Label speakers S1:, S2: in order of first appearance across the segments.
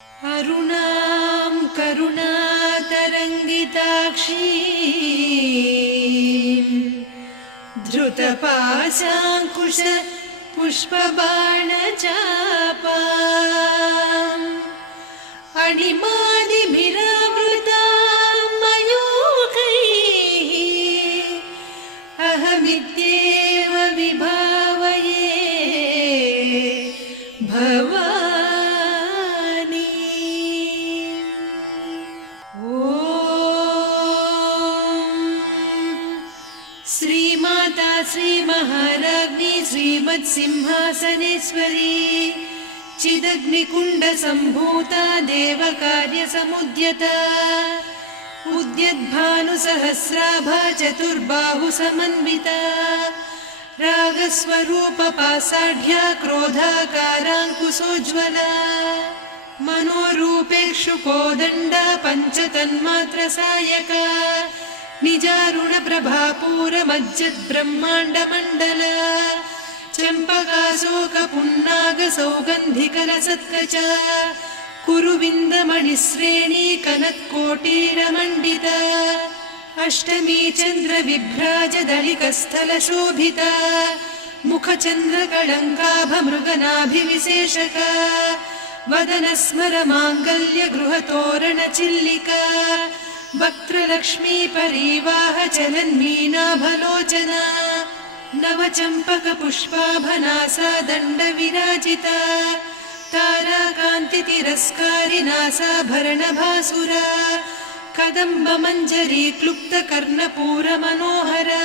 S1: अरुणां करुणातरङ्गिताक्षी धृतपाशाङ्कुश पुष्पबाणचापा। अणिमादिभिरावृता चिदग्निकुण्डसम्भूता देवकार्यसमुद्यता। उद्यद्भानुसहस्राभा चतुर्बाहुसमन्विता रागस्वरूपपासाढ्या क्रोधाकाराङ्कुशोज्ज्वला। मनोरूपेक्षु कोदण्डा पञ्चतन्मात्रसायका। निजारुणप्रभापूरमज्जद्ब्रह्माण्डमण्डल चम्पकाशोकपुन्नागसौगन्धिकलसत्कच कुरुविन्दमणिश्रेणी कनत्कोटीरमण्डिता। अष्टमी चन्द्रविभ्राजदलिकस्थलशोभिता। मुखचन्द्रकळङ्काभमृगनाभिविशेषका। वदनस्मर माङ्गल्य नवचम्पकपुष्पाभनासा दण्डविराजिता ताराकान्तितिरस्कारिनासाभरणभासुरा। कदम्बमञ्जरी क्लुप्तकर्णपूरमनोहरा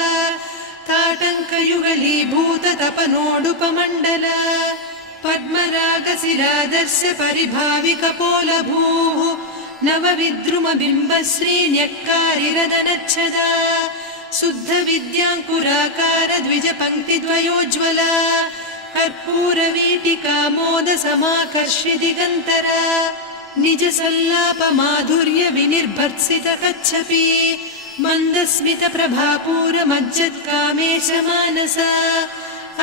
S1: ताटङ्कयुगलीभूततपनोडुपमण्डल। पद्मरागशिरादर्श परिभाविकपोलभूः नवविद्रुमबिम्बश्रीन्यक्कारिरदनच्छदा शुद्धविद्याङ्कुराकार द्विजपङ्क्तिद्वयोज्ज्वला कर्पूरवीटिका मोदसमाकर्षि दिगन्तरा निजसल्लापमाधुर्य कच्छपि मन्दस्मित प्रभापूरमज्जत्कामेश मानसा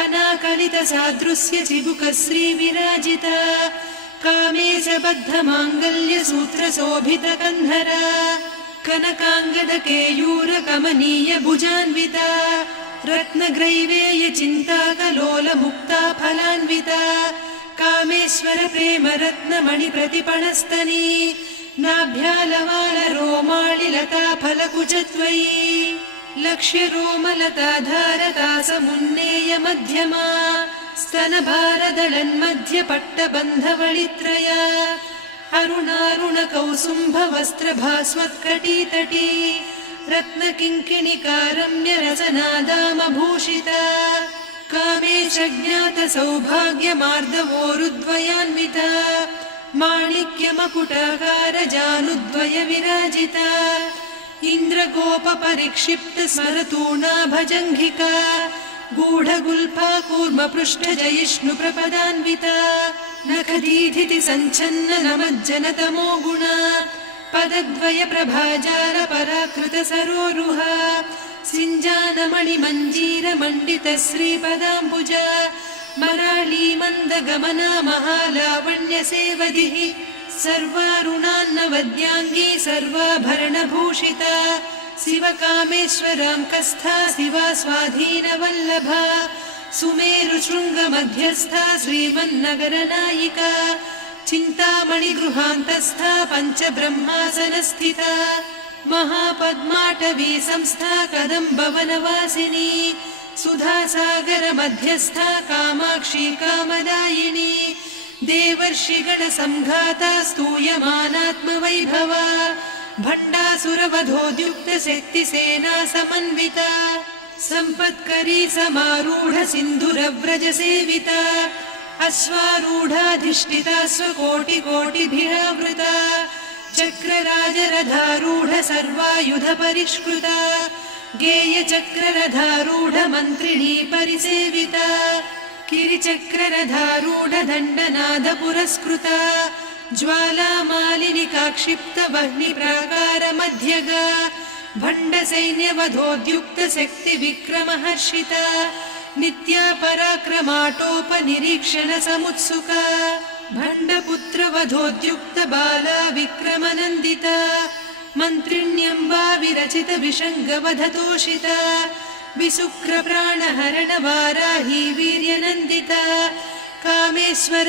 S1: अनाकलित सादृश्य चिबुक श्रीविराजिता कामेश बद्ध माङ्गल्य सूत्र शोभित कन्धरा कनकाङ्गद केयूर कमनीय भुजान्विता रत्नग्रैवेय चिन्ताकलोल मुक्ता फलान्विता कामेश्वर प्रेम रत्नमणि प्रतिपणस्तनी नाभ्यालवाल रोमाळि लता फलकुचत्वयी लक्ष्य रोमलता धारता समुन्नेय मध्यमा स्तनभारदळन्मध्य पट्टबन्धवळित्रया अरुणारुण कौसुम्भ वस्त्र भास्वत्कटीतटी रत्नकिङ्किणिकारम्य रसनादामभूषिता कामेश ज्ञात सौभाग्यमार्दवोरुद्वयान्विता माणिक्यमकुटाकार जानुद्वय विराजिता गूढगुल्फा कूर्म पृष्ठ जयिष्णु प्रपदान्विता नखदीधिति सञ्छन्न नमज्जनतमो गुणा। पदद्वय प्रभाजाल पराकृत सरोरुहा। सिञ्जानमणि मञ्जीर मण्डित श्रीपदाम्बुजा। मराळी मन्दगमना महालावण्य सेवधिः। सर्वारुणान्नवद्याङ्गी सर्वाभरणभूषिता। शिवकामेश्वराङ्कस्था शिवा स्वाधीनवल्लभा सुमेरुशृङ्गमध्यस्था श्रीमन्नगरनायिका चिन्तामणिगृहान्तस्था पञ्चब्रह्मासनस्थिता महापद्माटवी संस्था कदम्बवनवासिनी सुधासागर मध्यस्था कामाक्षी कामदायिनी देवर्षिगणसङ्घाता स्तूयमानात्मवैभवा भण्डासुरवधोद्युक्त शक्तिसेना समन्विता सम्पत्करी समारूढ सिन्धुरव्रज सेविता अश्वारूढाधिष्ठिता स्वकोटिकोटिभिरावृता चक्रराजरथारूढ सर्वायुध परिष्कृता गेयचक्ररथारूढ मन्त्रिणी परिसेविता किरिचक्ररथारूढ दण्डनाद विक्रमहर्षिता नित्या पराक्रमाटोपनिरीक्षण समुत्सुका भण्डपुत्रवधोद्युक्त बाला विक्रमनन्दिता मन्त्रिण्यम्बा विरचित विषङ्गवधतोषिता विशुक्रप्राणहरणवाराही वीर्यनन्दिता कामेश्वर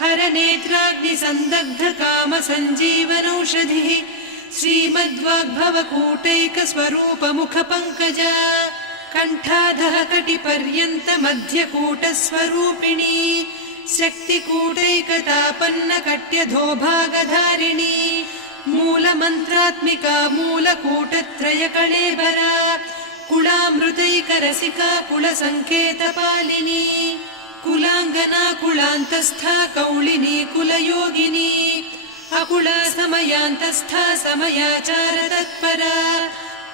S1: निर्मुक्त शस्त्र प्रत्यस्त्रवर्षिणी कराङ्गुलिनखोत्पन्न नारायण दशाकृतिः महापाशुपतास्त्राग्नि निर्दग्धासुरसैनिका कामेश्वरास्त्र निर्दग्ध सभण्डासुरशून्यका ब्रह्मोपेन्द्र महेन्द्रादिदेव संस्तुत वैभवा हर नेत्राग्नि सन्दग्ध काम सञ्जीवनौषधिः श्रीमद्वाग्भव कूटैक स्वरूप मुख पङ्कजा कण्ठाधः कटिपर्यन्त मध्यकूट स्वरूपिणी शक्तिकूटैकतापन्न कट्यधोभागधारिणी मूलमन्त्रात्मिका मूलकूटत्रय कुलामृतैकरसिका कुलसङ्केतपालिनी कुलाङ्गना कुलान्तस्था कौलिनी कुलयोगिनी। अकुला समयान्तस्था समयाचार तत्परा।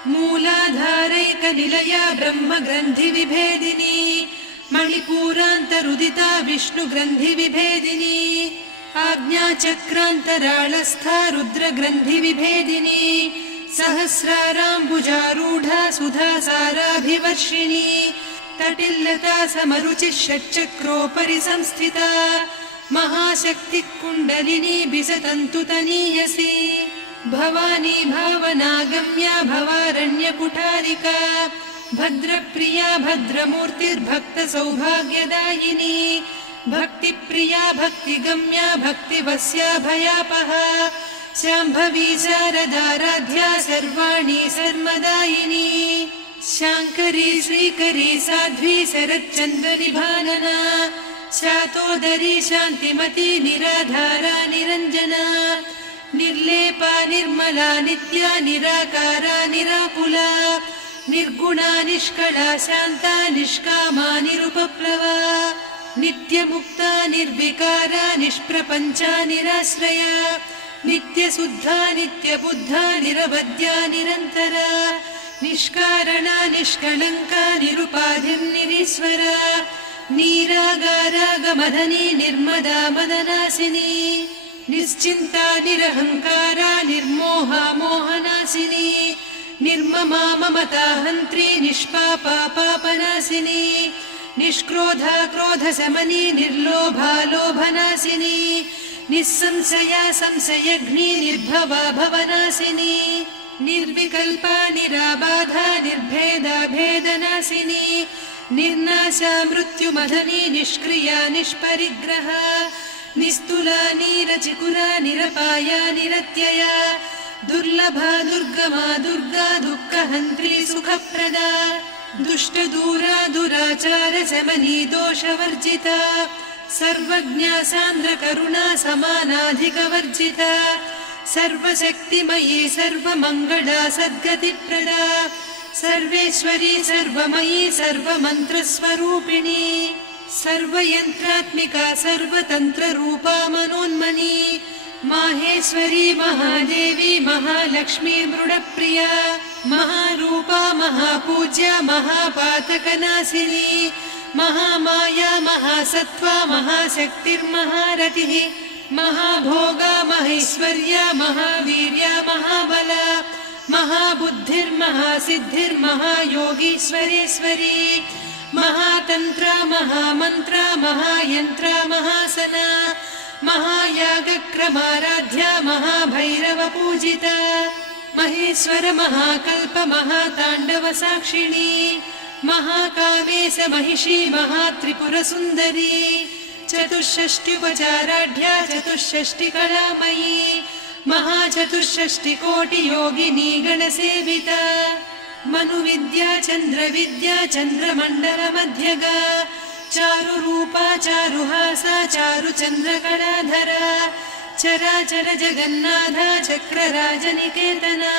S1: मूलाधारैकनिलया ब्रह्मग्रन्थिविभेदिनी। मणिपूरान्तरुदिता विष्णुग्रन्थिविभेदिनी। आज्ञाचक्रान्तराळस्था रुद्रग्रन्थिविभेदिनी। सहस्राराम्बुजारूढा सुधा साराभिवर्षिणी तटिल्लता समरुचिः षट्चक्रोपरि संस्थिता। महाशक्तिः कुण्डलिनी बिसतन्तु तनीयसी। भवानी भावनागम्या भवारण्यकुठारिका। भद्रप्रिया भद्रमूर्तिर्भक्त सौभाग्यदायिनी भक्तिप्रिया भक्तिगम्या भक्तिवस्या भयापहा शाम्भवी शारदाराध्या सर्वाणि सर्वदायिनी शाङ्करी श्रीकरी साध्वी शरच्चन्द्रनिभानना शातोदरी शान्तिमती निराधारा निरञ्जना निर्लेपा निर्मला नित्या निराकारा निराकुला निर्गुणा निष्कला शान्ता निष्कामा निरुपप्लवा नित्यमुक्ता निर्विकारा निष्प्रपञ्चा निराश्रया नित्यशुद्धा नित्यबुद्धा निरवद्या निरन्तरा निष्कारणा निष्कलङ्का निरुपाधिर्निरीश्वरा नीरागारागमधनी निर्मदा मदनासिनी निश्चिन्ता निरहङ्कारा निर्मोहा मोहनासिनी निर्ममा ममता हन्त्री निष्पापा पापनासिनी निष्क्रोधा क्रोधशमनी निर्लोभा लोभनासिनी निःसंशया संशयघ्नी निर्भवा भवनासिनी निर्विकल्पा निराबाधा निर्भेदा भेदनासिनी निर्नाशा मृत्युमधनी निष्क्रिया निष्परिग्रहा निस्तुला नीरचिकुरा निरपाया निरत्यया दुर्लभा दुर्गमा दुर्गा दुःखहन्त्री सुखप्रदा दुष्टदूरा दुराचार शमनी दोषवर्जिता सर्वज्ञा सान्द्रकरुणा समानाधिकवर्जिता सर्वशक्तिमयी सर्वमङ्गला सद्गतिप्रदा सर्वेश्वरी सर्वमयी सर्वमन्त्रस्वरूपिणी सर्वयन्त्रात्मिका सर्वतन्त्ररूपा मनोन्मनी माहेश्वरी महादेवी महालक्ष्मी मृडप्रिया महारूपा महापूज्या महापातकनाशिनी महामाया महासत्त्वा महाशक्तिर्महारतिः महाभोगा महेश्वर्या महावीर्या महाबला महाबुद्धिर्महासिद्धिर्महायोगीश्वरेश्वरी महातन्त्रा महामन्त्रा महायन्त्रा महासना महायागक्रमाराध्या महाभैरवपूजिता महेश्वर महाकल्प महाताण्डव साक्षिणी महाकामेश महिषी महात्रिपुरसुन्दरी चतुष्षष्ट्युपचाराढ्या चतुष्षष्टिकलामयी महाचतुष्षष्टिकोटियोगिनी गणसेविता मनुविद्या चन्द्रविद्या चन्द्रमण्डलमध्यगा चारुरूपा चारुहासा चारुचन्द्रकलाधरा चराचर जगन्नाथा चक्रराजनिकेतना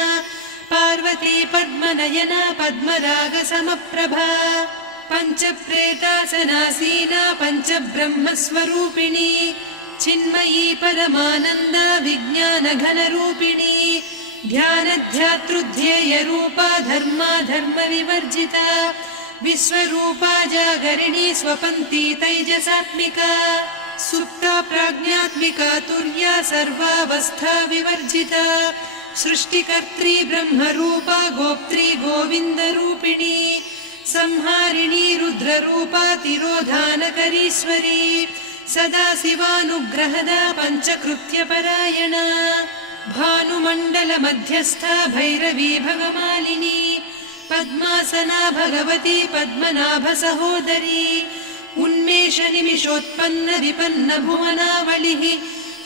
S1: पार्वती पद्मनयना पद्मरागसमप्रभा पञ्चप्रेतासनासीना पञ्चब्रह्मस्वरूपिणी चिन्मयी परमानन्दा विज्ञानघनरूपिणी ध्यानध्यातृध्येयरूपा धर्मा धर्मविवर्जिता विश्वरूपा जागरिणी स्वपन्ती तैजसात्मिका सुप्ता प्राज्ञात्मिका तुर्या सर्वावस्था विवर्जिता सृष्टिकर्त्री ब्रह्मरूपा गोप्त्री गोविन्दरूपिणी संहारिणी रुद्ररूपा तिरोधानकरीश्वरी सदा शिवानुग्रहदा पञ्चकृत्यपरायणा भानुमण्डलमध्यस्था भैरवी भगमालिनी पद्मासना भगवती पद्मनाभसहोदरी उन्मेषनिमिषोत्पन्न विपन्न भुवनावलिः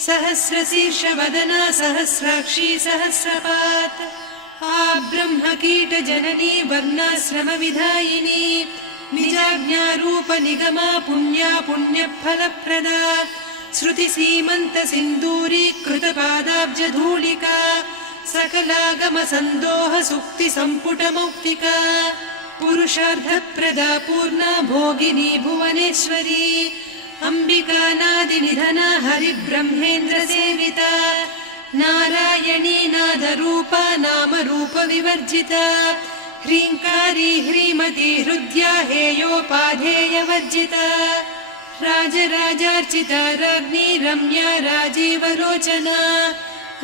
S1: सहस्रशीर्षवदना सहस्राक्षी सहस्रपात् आ ब्रह्मकीटजननी वर्णाश्रमविधायिनी निजाज्ञारूपनिगमा पुण्या पुण्यफलप्रदा श्रुतिसीमन्तसिन्दूरीकृतपादाब्जधूलिका सकलागमसन्दोह सुक्तिसम्पुटमौक्तिका पुरुषार्थप्रदा पूर्णा भोगिनी भुवनेश्वरी अम्बिकानादिनिधना हरिब्रह्मेन्द्रसेविता नारायणी नादरूपा नामरूपविवर्जिता ह्रीङ्कारी ह्रीमती हृद्या हेयोपाधेयवर्जिता राजराजार्चिता राज्ञी रम्या राजीवलोचना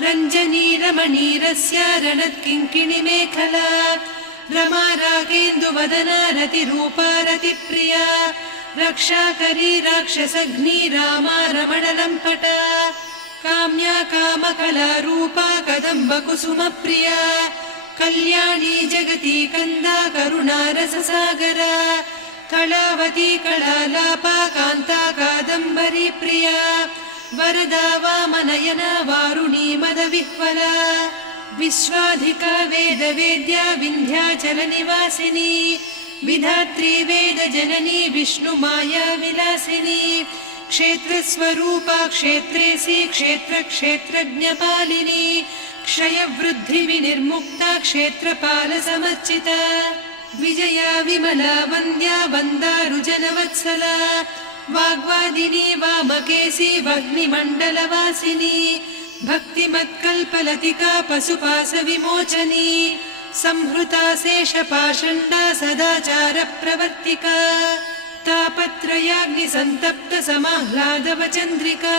S1: रञ्जनी रमणीरस्य रणत्किङ्किणि मेखला। रमा रागेन्दुवदना रतिरूपा रतिप्रिया रक्षाकरी राक्षसघ्नी रामा रमणलम्पटा काम्या कामकला रूपा कदम्बकुसुमप्रिया कल्याणी जगती कन्दा करुणा रससागरा कलावती कलालापा कान्ता कादम्बरी प्रिया वरदा वामनयना वारुणी मदविह्वला विश्वाधिका वेदवेद्या विन्ध्याचलनिवासिनी विधात्री वेदजननी विष्णुमाया विलासिनी क्षेत्रस्वरूपा क्षेत्रेसि क्षेत्रक्षेत्रज्ञपालिनी क्षयवृद्धिविनिर्मुक्ता क्षेत्रपालसमर्चिता विजया विमला वन्द्या वन्दारुजनवत्सला वाग्वादिनी वामकेशी वह्निमण्डलवासिनी भक्तिमत्कल्पलतिका पशुपाशविमोचनी संहृता शेषपाषण्डा सदाचारप्रवर्तिका तापत्रयाग्निसन्तप्त समाह्लादवचन्द्रिका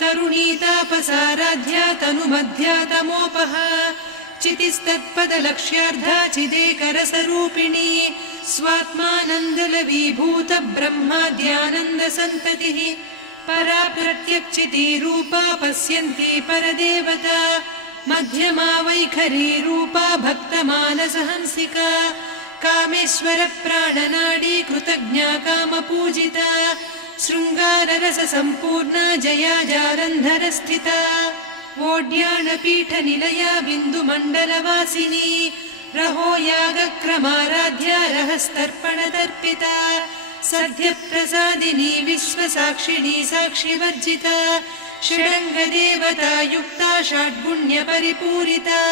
S1: तरुणी तापसाराध्या तनुमध्या तमोपहा चितिस्तत्पदलक्ष्यार्धा चिदेकरसरूपिणी स्वात्मानन्दलवीभूत ब्रह्माद्यानन्दसन्ततिः परा प्रत्यक्षितीरूपा पश्यन्ती परदेवता मध्यमा वैखरी रूपा भक्तमानसहंसिका कामेश्वर प्राणनाडी कृतज्ञा कामपूजिता शृङ्गाररस सम्पूर्णा जया जारन्धरस्थिता वोड्याणपीठनिलया बिन्दुमण्डलवासिनी रहो यागक्रमाराध्या रहस्तर्पणतर्पिता सद्यप्रसादिनी विश्वसाक्षिणी साक्षिवर्जिता षडङ्गदेवता युक्ता षड्गुण्यपरिपूरिता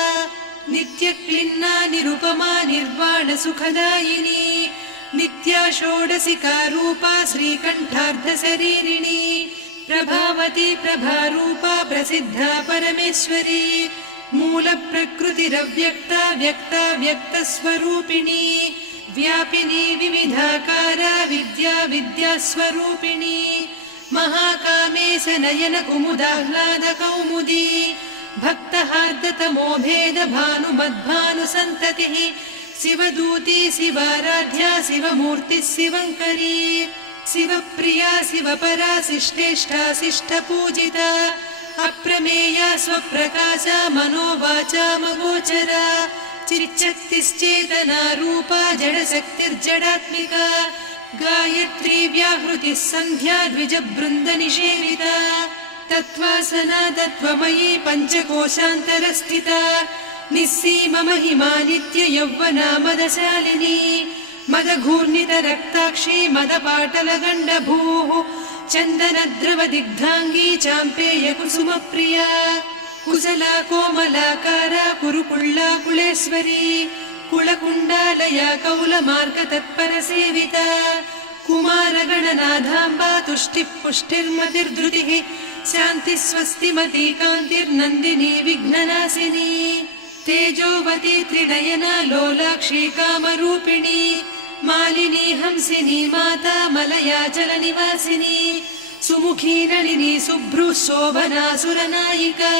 S1: नित्यक्लिन्ना निरुपमा निर्वाणसुखदायिनी नित्या षोडशिका रूपा श्रीकण्ठार्धशरीरिणी प्रभावती प्रभारूपा प्रसिद्धा परमेश्वरी मूलप्रकृतिरव्यक्ता व्यक्ता व्यक्तस्वरूपिणी व्यापिनी विविधाकारा विद्या विद्यास्वरूपिणी महाकामेश नयन कुमुदाह्लाद कौमुदी भेद भानुमद्भानुसन्ततिः शिवदूती शिवाराध्या शिवमूर्तिः शिवङ्करी। शिवप्रिया शिवपरा शिष्टेष्ठा शिष्टपूजिता। अप्रमेया स्वप्रकाशा मनोवाचामगोचरा चिच्चक्तिश्चेतना रूपा जडशक्तिर्जडात्मिका। गायत्री व्याहृतिः सन्ध्या द्विजबृन्दनिषेविता तत्त्वासना तत्त्वमयी पञ्चकोशान्तरस्थिता निःसीम महिमा नित्ययौवना मदशालिनी मदघूर्णितरक्ताक्षी मदपाटलगण्डभूः चन्दनद्रवदिग्धाङ्गी चाम्पेय कुसुमप्रिया कुशला कोमलाकारा कुरुकुळ्ळा कुलेश्वरी कुलकुण्डालया कौलमार्गतत्परसेविता कुमारगणनाथाम्बा तुष्टिः पुष्टिर्मतिर्धृतिः शान्तिः स्वस्तिमती कान्तिर्नन्दिनी विघ्ननाशिनी तेजोवती त्रिनयना लोलाक्षी कामरूपिणी मालिनी हंसिनी माता मलयाचलनिवासिनी सुमुखी नलिनी शुभ्रुः शोभना सुरनायिका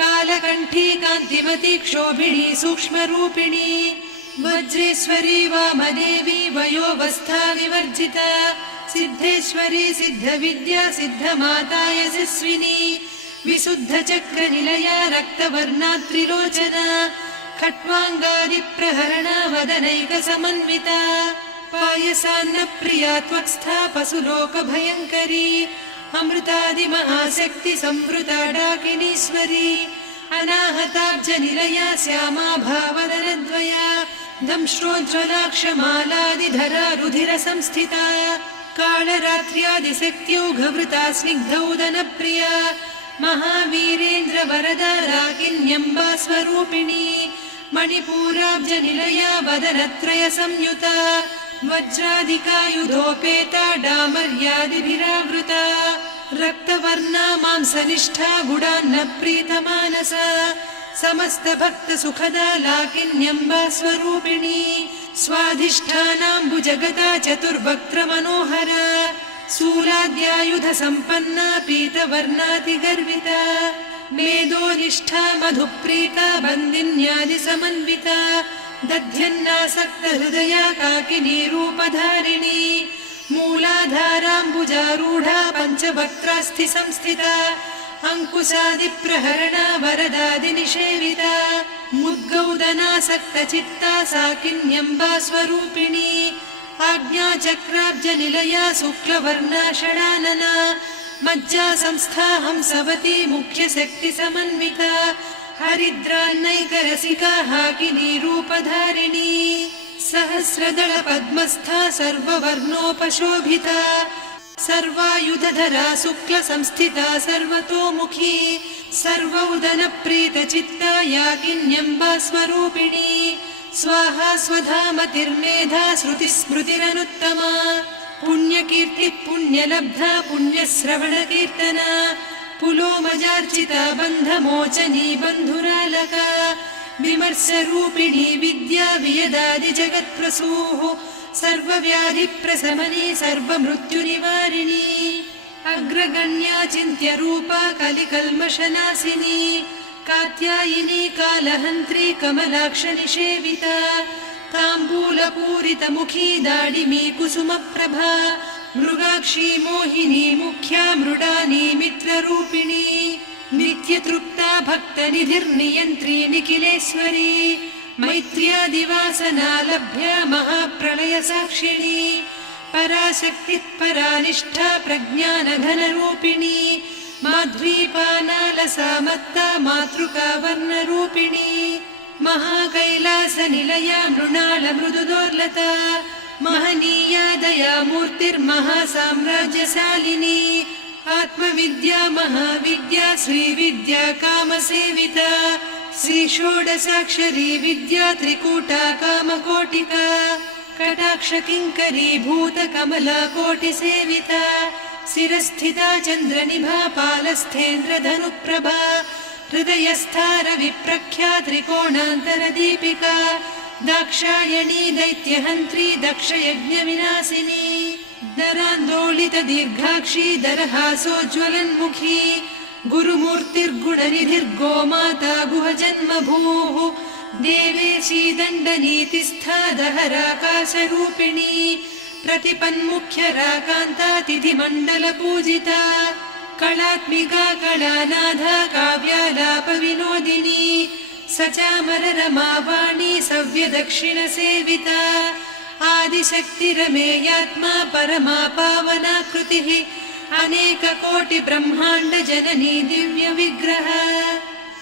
S1: कालकण्ठी कान्तिमती क्षोभिणी सूक्ष्मरूपिणी वज्रेश्वरी वामदेवी वयोवस्था विवर्जिता। सिद्धेश्वरी सिद्धविद्या सिद्धमाता यशस्विनी। विशुद्धचक्रनिलया रक्तवर्णा त्रिलोचना। खट्वाङ्गादिप्रहरणा वदनैकसमन्विता। पायसान्नप्रिया त्वक्स्था पशुलोकभयङ्करी। अमृतादिमहाशक्ति संवृता डाकिनीश्वरी। अनाहताब्जनिलया श्यामा भावदनद्वया दंष्ट्रोज्ज्वलाक्षमालादिधरा रुधिरसंस्थिता कालरात्र्यादिशक्त्यौघवृता स्निग्धौदनप्रिया महावीरेन्द्रवरदा राकिन्यम्बा स्वरूपिणी मणिपूराब्जनिलया वदनत्रय संयुता वज्राधिकायुधोपेता डामर्यादिभिरावृता रक्तवर्णा मांसनिष्ठा गुडान्न प्रीतमानसा समस्तभक्तसुखदा लाकिन्यम्बा स्वरूपिणी स्वाधिष्ठानाम्बुजगदा चतुर्वक्त्रमनोहरा शूलाद्यायुध सम्पन्ना पीतवर्णातिगर्विता मेदोनिष्ठा मधुप्रीता बन्दिन्यादिसमन्विता दध्यन्नासक्तहृदया काकिनी रूपधारिणी मूलाधाराम्बुजारूढा पञ्चवक्त्रास्थि संस्थिता अङ्कुशादिप्रहरणा वरदादिनिषेविता मुद्गौदनासक्तचित्ता साकिन्यम्बा स्वरूपिणी आज्ञाचक्राब्जनिलया शुक्लवर्णा षडानना मज्जा संस्था हंसवती मुख्यशक्तिसमन्विता हरिद्रान्नैकरसिका हाकिनी रूपधारिणी सहस्रदळ पद्मस्था सर्ववर्णोपशोभिता सर्वायुधधरा शुक्लसंस्थिता सर्वतोमुखी सर्वौदनप्रीतचित्ता याकिन्यम्बा स्वरूपिणी। स्वाहा स्वधामतिर्मेधा श्रुतिस्मृतिरनुत्तमा पुण्यकीर्तिः पुण्यलब्धा पुण्यश्रवणकीर्तना पुलोमजार्चिता बन्धमोचनी बन्धुरालका विमर्शरूपिणी विद्या वियदादिजगत्प्रसूः सर्वव्याधिप्रशमनी सर्वमृत्युनिवारिणी अग्रगण्या चिन्त्यरूपा कलिकल्मषनाशिनी कात्यायिनी कालहन्त्री कमलाक्षनिषेविता ताम्बूलपूरितमुखी दाडिमी कुसुमप्रभा मृगाक्षी मोहिनी मुख्या मृडानी मित्ररूपिणी नित्यतृप्ता भक्तनिधिर्नियन्त्री निखिलेश्वरी मैत्र्यादिवासना लभ्या महाप्रलयसाक्षिणी पराशक्तिः परानिष्ठा प्रज्ञानघनरूपिणी माध्वीपानालसा मत्ता मातृका वर्णरूपिणी महाकैलासनिलया मृणालमृदुदोर्लता महनीया दया मूर्तिर्महासाम्राज्यशालिनी आत्मविद्या महाविद्या श्रीविद्या कामसेविता श्रीषोडशाक्षरी विद्या त्रिकूटा कामकोटिका कटाक्षकिङ्करी भूतकमला कोटिसेविता शिरस्थिता चन्द्रनिभा पालस्थेन्द्रधनुप्रभा हृदयस्था रविप्रख्या त्रिकोणान्तरदीपिका दाक्षायणी दैत्यहन्त्री दक्षयज्ञविनाशिनी दरान्दोलितदीर्घाक्षी दरहासोज्ज्वलन्मुखी गुरुमूर्तिर्गुणनिधिर्गोमाता गुहजन्मभूः। देवेशी दण्डनीतिस्था दहराकाशरूपिणी प्रतिपन्मुख्यराकान्ता तिथिमण्डलपूजिता कलात्मिका कलानाथा काव्यालापविनोदिनी सचामररमावाणी सव्यदक्षिणसेविता आदिशक्तिरमेयात्मा परमा पावनाकृतिः अनेककोटिब्रह्माण्डजननी दिव्यविग्रह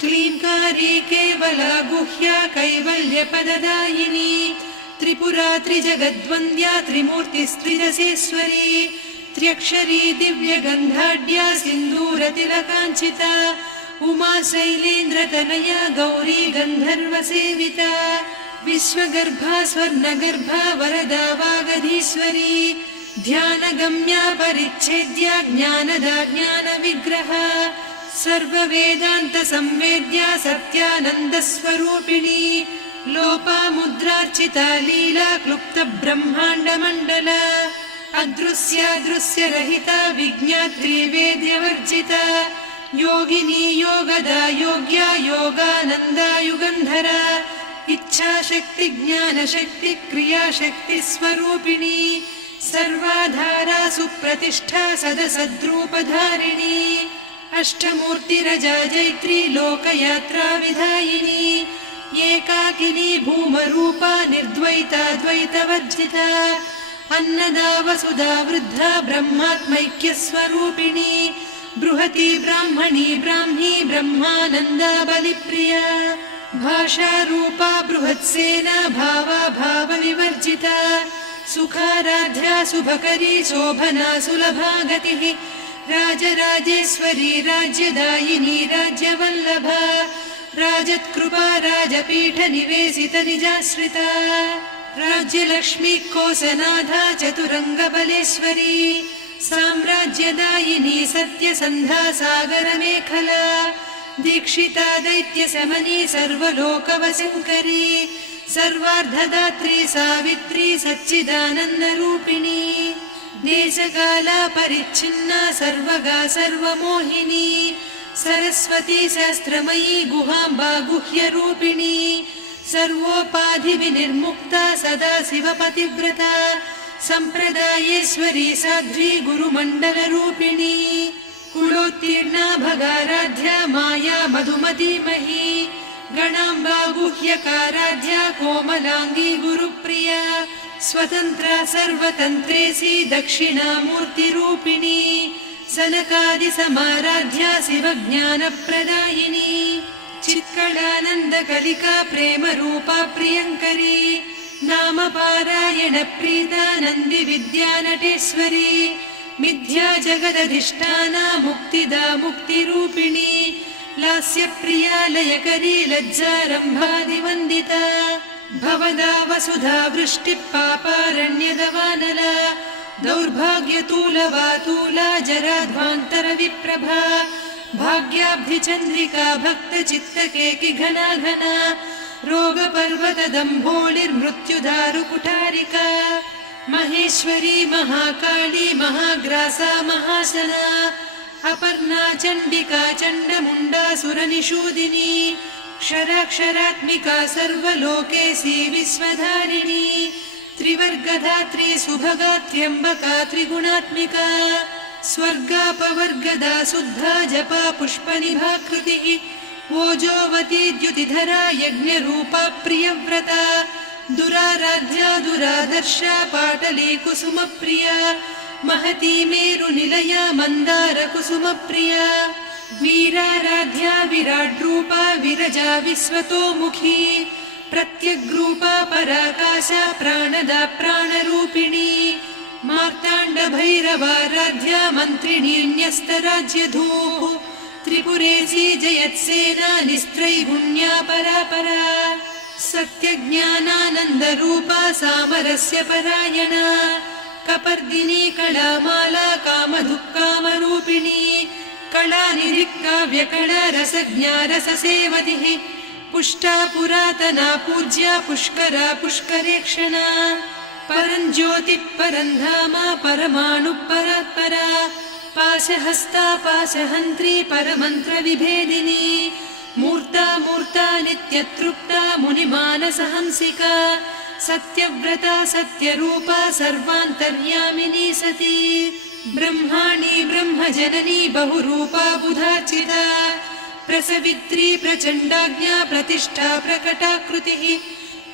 S1: क्लीङ्कारी केवला गुह्या कैवल्यपददायिनी त्रिपुरा त्रिजगद्वन्द्या त्रिमूर्तिस्त्रिदशेश्वरी त्र्यक्षरी दिव्यगन्धाढ्या सिन्दूरतिलकाञ्चिता। उमा शैलेन्द्रतनया गौरी गन्धर्वसेविता। विश्वगर्भा स्वर्णगर्भा वरदा वागधीश्वरी ध्यानगम्या परिच्छेद्या ज्ञानदा ज्ञानविग्रह सर्ववेदान्तसंवेद्या सत्यानन्दस्वरूपिणी लोपामुद्रार्चिता लीला क्लुप्तब्रह्माण्डमण्डल अदृश्यादृश्यरहिता विज्ञात्री वेद्यवर्जिता योगिनी योगदा योग्या योगानन्दा युगन्धरा इच्छाशक्ति ज्ञानशक्ति क्रियाशक्ति स्वरूपिणी सर्वाधारा सुप्रतिष्ठा सदसद्रूपधारिणी अष्टमूर्तिरजा जैत्री लोकयात्रा विधायिनी एकाकिनी भूमरूपा निर्द्वैता द्वैतवर्जिता अन्नदा वसुधा वृद्धा ब्रह्मात्मैक्यस्वरूपिणी बृहती ब्राह्मणी ब्राह्मी ब्रह्मानन्दा बलिप्रिया भाषारूपा बृहत्सेना भावा भावविवर्जिता सुखाराध्या शुभकरी शोभना सुलभा गतिः। राजराजेश्वरी राज्यदायिनी राज्यवल्लभा। राजत्कृपा राजपीठ निवेशित निजाश्रिता। राज्यलक्ष्मी कोसनाथा चतुरङ्गबलेश्वरी। साम्राज्यदायिनी सत्यसन्धा सागरमेखला दीक्षिता दैत्यशमनी सर्वलोकवशङ्करी सर्वार्धदात्री सावित्री सच्चिदानन्दरूपिणी देशकाला परिच्छिन्ना सर्वगा सर्वमोहिनी सरस्वती शास्त्रमयी गुहाम्बा गुह्यरूपिणी सर्वोपाधिविनिर्मुक्ता सदा शिवपतिव्रता सम्प्रदायेश्वरी साध्वी गुरुमण्डलरूपिणी कुलोत्तीर्णा भगाराध्या माया मधुमतीमही गणाम्बा गुह्यकाराध्या कोमलाङ्गी गुरुप्रिया स्वतन्त्रा सर्वतन्त्रेसी दक्षिणामूर्तिरूपिणी सनकादिसमाराध्या शिवज्ञानप्रदायिनी चित्कलानन्दकलिका प्रेमरूपा प्रियङ्करी नामपारायण प्रीता नन्दिविद्या नटेश्वरी मिथ्या जगदधिष्ठाना मुक्तिदा मुक्तिरूपिणी लास्यप्रिया लयकरी लज्जारम्भादिवन्दिता भवदा वसुधा वृष्टिः पापारण्यदवानला दौर्भाग्यतूलवातूला जराध्वान्तरविप्रभा भाग्याब्धिचन्द्रिका भक्तचित्तकेकि घना घना रोगपर्वतदम्भोळिर्मृत्युदारुकुठारिका महेश्वरी महाकाली महाग्रासा महाशना अपर्णा चण्डिका चण्डमुण्डा सुरनिषूदिनी क्षराक्षरात्मिका सर्वलोकेशी विश्वधारिणी त्रिवर्गधात्री सुभगा त्र्यम्बका त्रिगुणात्मिका स्वर्गापवर्गदा शुद्धा जपा पुष्पनिभाकृतिः ओजोवती द्युतिधरा यज्ञरूपा प्रियव्रता दुराराध्या दुरादर्शा पाटली कुसुमप्रिया महती मेरुनिलया मन्दारकुसुमप्रिया वीराराध्या विराड्रूपा विरजा विश्वतोमुखी प्रत्यग्रूपा पराकाशा प्राणदा प्राणरूपिणी। मार्ताण्डभैरवाराध्या मन्त्रिणीन्यस्तराज्यधूः त्रिपुरेशी जयत्सेना निस्त्रैगुण्या परापरा। सत्यज्ञानानन्दरूपा सामरस्य परायणा कपर्दिनी कलामाला कलानिधिक्काव्यकला रसज्ञा रससेवतिः पुष्टा पुरातना पूज्या पुष्करा पुष्करेक्षणा परञ्ज्योतिः परन्धामा परमाणुः परात्परा पाशहस्ता पाशहन्त्री परमन्त्रविभेदिनी मूर्ता मूर्ता नित्यतृप्ता मुनिमानसहंसिका सत्यव्रता सत्यरूपा सर्वान्तर्यामिनी सती। ब्रह्माणि ब्रह्मजननी बहुरूपा बुधाचिता प्रसवित्री प्रचण्डाज्ञा प्रतिष्ठा प्रकटाकृतिः।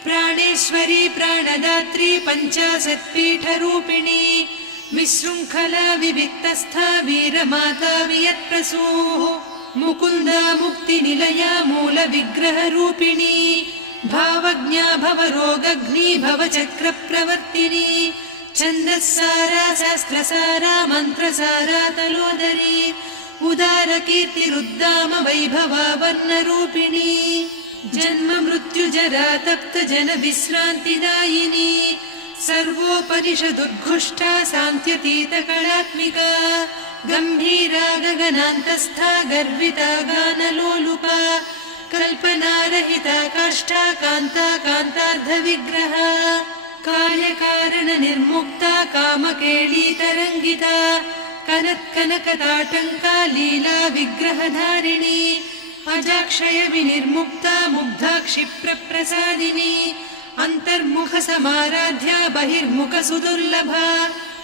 S1: प्राणेश्वरी प्राणदात्री पञ्चाशत्पीठरूपिणी। विशृङ्खला विविक्तस्था वीरमाता वियत्प्रसूः। मुकुन्दा मुक्तिनिलया मूलविग्रहरूपिणी भावज्ञा भवरोगग्नी भवचक्रप्रवर्तिनी छन्दःसारा शास्त्रसारा मन्त्रसारा तलोदरी उदारकीर्तिरुद्दाम वैभवा वर्णरूपिणी जन्म मृत्यु जरा तप्त जन विश्रान्तिदायिनी सर्वोपनिषदुद्घुष्टा सान्त्यतीत कलात्मिका गम्भीरा गगनान्तस्था गर्विता गानलोलुपा कल्पनारहिता काष्ठा कान्ता कान्तार्धविग्रह कार्यकारण निर्मुक्ता कामकेळीतरङ्गिता कनत्कनकताटङ्का लीला विग्रहधारिणी अजाक्षय विनिर्मुक्ता मुग्धा क्षिप्रप्रसादिनी अन्तर्मुख समाराध्या बहिर्मुख सुदुर्लभा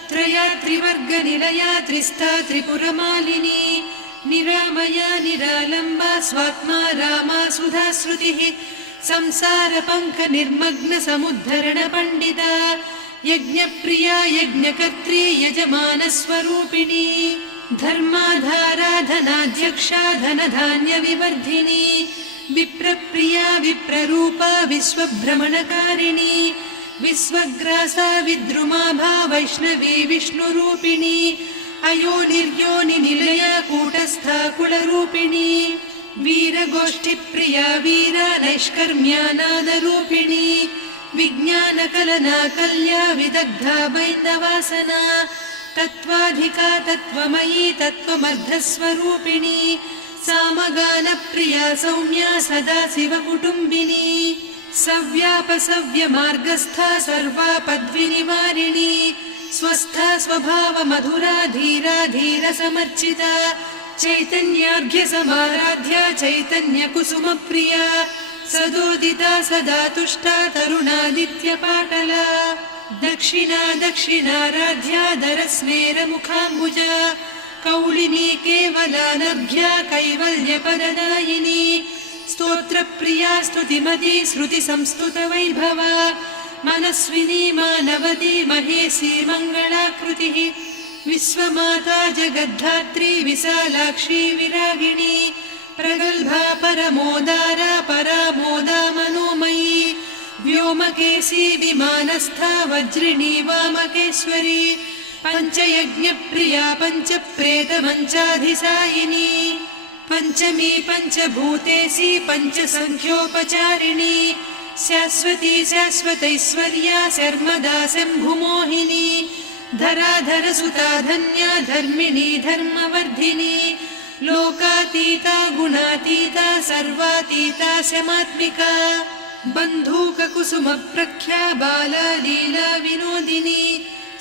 S1: त्रया त्रिवर्गनिलया त्रिस्था त्रिपुरमालिनी निरामया निरालम्बा स्वात्मा रामा सुधा श्रुतिः। संसार पङ्क निर्मग्न समुद्धरण पण्डिता यज्ञप्रिया यज्ञकर्त्री यजमानस्वरूपिणी धर्माधाराधनाध्यक्षा धनधान्यविवर्धिनी विप्रप्रिया विप्ररूपा विश्वभ्रमणकारिणी। विश्वग्रासा विद्रुमाभा वैष्णवी विष्णुरूपिणी अयोनिर्योनि निलया कूटस्था कुलरूपिणी वीरगोष्ठिप्रिया वीरा नैष्कर्म्यानादरूपिणी विज्ञानकलना कल्या विदग्धा बैन्दवासना तत्त्वाधिका तत्त्वमयी तत्त्वमर्धस्वरूपिणी सामगानप्रिया सौम्या सदा शिवकुटुम्बिनी सव्यापसव्यमार्गस्था सर्वा पद्विनिवारिणी स्वस्था स्वभाव मधुरा धीरा धीर समर्चिता चैतन्यार्घ्य समाराध्या चैतन्य कुसुम प्रिया सदोदिता सदा तुष्टा तरुणादित्य पाटला दक्षिणा दक्षिणाराध्या दरस्मेर मुखाम्बुजा कौलिनी केवलानर्घ्या कैवल्यपददायिनी स्तोत्रप्रिया स्तुतिमती श्रुति संस्तुत वैभवा मनस्विनी मानवती महेशी मङ्गलाकृतिः विश्वमाता जगद्धात्री विशालाक्षी विरागिणी प्रगल्भा परमोदारा परामोदा मनोमयी व्योमकेशी विमानस्था वज्रिणी वामकेश्वरी पञ्चयज्ञप्रिया पञ्चप्रेतमञ्चाधिसायिनी पञ्चमी पञ्चभूतेशी पञ्चसङ्ख्योपचारिणी शाश्वती शाश्वतैश्वर्या शर्मदा शम्भुमोहिनी धराधरसुता धन्या धर्मिणी धर्मवर्धिनी लोकातीता गुणातीता सर्वातीता शमात्मिका बन्धूककुसुमप्रख्या बाला लीला विनोदिनी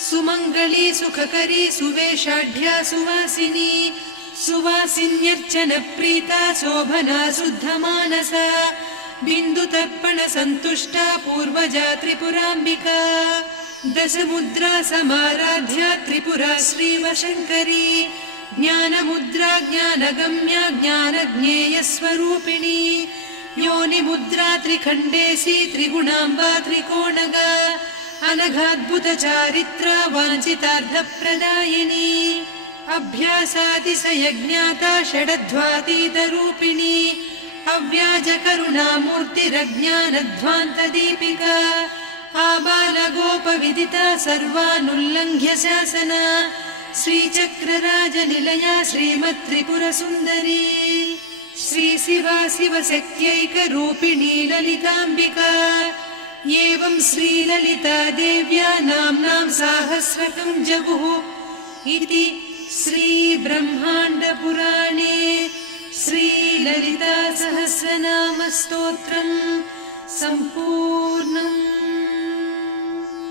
S1: सुमङ्गली सुखकरी सुवेशाढ्या सुवासिनी सुवासिन्यर्चन प्रीता शोभना शुद्धमानसा बिन्दुतर्पण सन्तुष्टा पूर्वजा त्रिपुराम्बिका दशमुद्रा समाराध्या त्रिपुरा श्रीवशङ्करी ज्ञानमुद्रा ज्ञानगम्या ज्ञानज्ञेयस्वरूपिणी योनिमुद्रा त्रिखण्डेशी त्रिगुणाम्बा त्रिकोणगा अनघाद्भुत चारित्रा वाञ्छितार्थप्रदायिनी अभ्यासातिशयज्ञाता षडध्वातीतरूपिणी अव्याजकरुणामूर्तिरज्ञानध्वान्तदीपिका आबालगोपविदिता सर्वानुल्लङ्घ्य शासना श्रीचक्रराजनिलया श्रीमत्त्रिपुरसुन्दरी श्रीशिवा शिवशक्त्यैकरूपिणी ललिताम्बिका एवं श्रीललिता देव्या नाम्नां साहस्रकं जगुः इति श्रीब्रह्माण्डपुराणे श्रीललिता सहस्रनामस्तोत्रम् सम्पूर्णम्